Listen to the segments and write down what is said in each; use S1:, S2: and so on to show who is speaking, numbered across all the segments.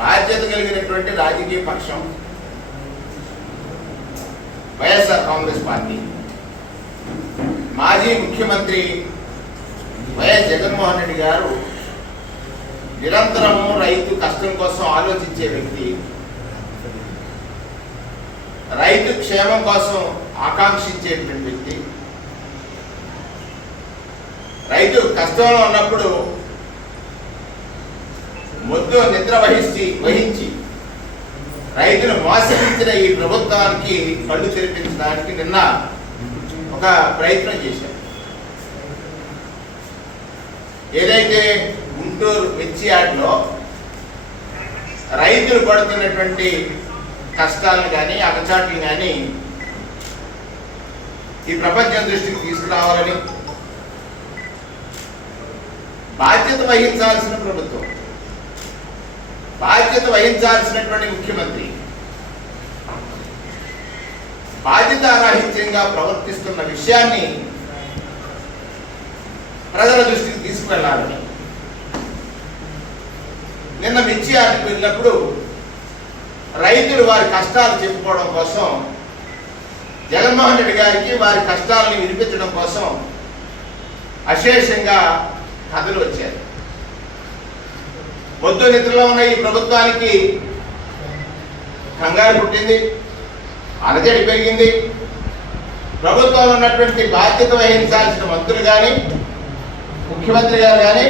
S1: బాధ్యత కలిగినటువంటి రాజకీయ పక్షం వైఎస్ఆర్ కాంగ్రెస్ పార్టీ. మాజీ ముఖ్యమంత్రి వైఎస్ జగన్మోహన్ రెడ్డి గారు నిరంతరము రైతు కష్టం కోసం ఆలోచించే వ్యక్తి. రైతు క్షేమం కోసం ఆకాంక్షించేటువంటి వ్యక్తి. రైతు కష్టంలో ఉన్నప్పుడు మొద్దు నిద్ర వహించి వహించి రైతును మోసగించిన ఈ ప్రభుత్వానికి కళ్ళు తెరిపించడానికి నిన్న ఒక ప్రయత్నం చేశారు. ఏదైతే గుంటూరు మిర్చి యార్డ్లో రైతులు పడుతున్నటువంటి కష్టాలను కానీ అగచాట్లు కానీ ఈ ప్రపంచం దృష్టికి తీసుకురావాలని బాధ్యత వహించాల్సిన ప్రభుత్వం. బాధ్యత వహించాల్సినటువంటి ముఖ్యమంత్రి. బాధ్యతారాహిత్యంగా ప్రవర్తిస్తున్న విషయాన్ని ప్రజల దృష్టికి తీసుకువెళ్ళాలని నిన్న మిర్చి ఆటకు వెళ్ళినప్పుడు రైతులు వారి కష్టాలు చెప్పుకోవడం కోసం జగన్మోహన్ రెడ్డి గారికి వారి కష్టాలను వినిపించడం కోసం అశేషంగా కథలు వచ్చారు పొద్దు నిద్రలో ఉన్న ఈ ప్రభుత్వానికి కంగారు పుట్టింది అలజడి పెరిగింది. ప్రభుత్వంలో ఉన్నటువంటి బాధ్యత వహించాల్సిన మంత్రులు కానీ ముఖ్యమంత్రి గారు కానీ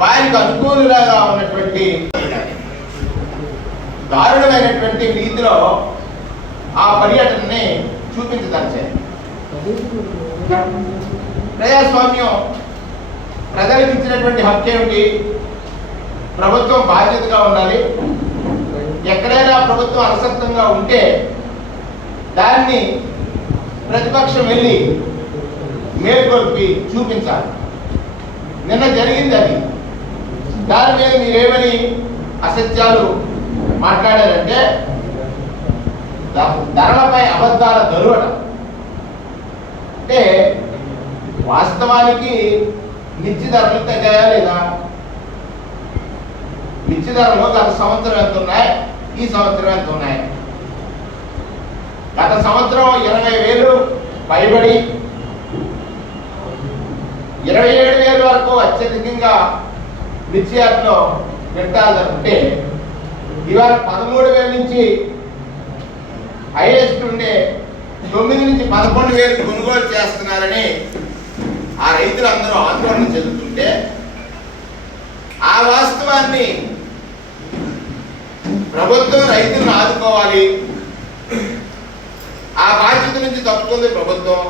S1: వారికి అనుకూలంగా ఉన్నటువంటి కానీ దారుణమైనటువంటి రీతిలో ఆ పర్యటనని చూపించదలిచారు. ప్రజాస్వామ్యం ప్రజలకు ఇచ్చినటువంటి హక్కు ఏమిటి ప్రభుత్వం బాధ్యతగా ఉండాలి. ఎక్కడైనా ప్రభుత్వం అలసత్వంగా ఉంటే దాన్ని ప్రతిపక్షం వెళ్ళి మేల్కొల్పి చూపించాలి. నిన్న జరిగింది అది. దాని మీద మీరేమని అసత్యాలు మాట్లాడారంటే ధరలపై అబద్ధాల దరువట. అంటే వాస్తవానికి నిత్య ధరలు తగ్గాయా లేదా? మిర్చి ధరలు గత సంవత్సరం ఎంత ఉన్నాయి? ఈ సంవత్సరం ఎంత ఉన్నాయి? గత సంవత్సరం ఇరవై వేలు పైబడి ఇరవై ఏడు వేల వరకు అత్యధికంగా మిర్చి యాప్లో పెట్టాలంటే ఉంటే ఇవాళ పదమూడు వేల నుంచి హైయెస్ట్ ఉండే తొమ్మిది నుంచి పదకొండు వేలు కొనుగోలు చేస్తున్నారని ఆ రైతులందరూ ఆందోళన చెందుతుంటే ఆ వాస్తవాన్ని ప్రభుత్వం రైతులను ఆదుకోవాలి ఆ బాధ్యత నుంచి తప్పుతుంది ప్రభుత్వం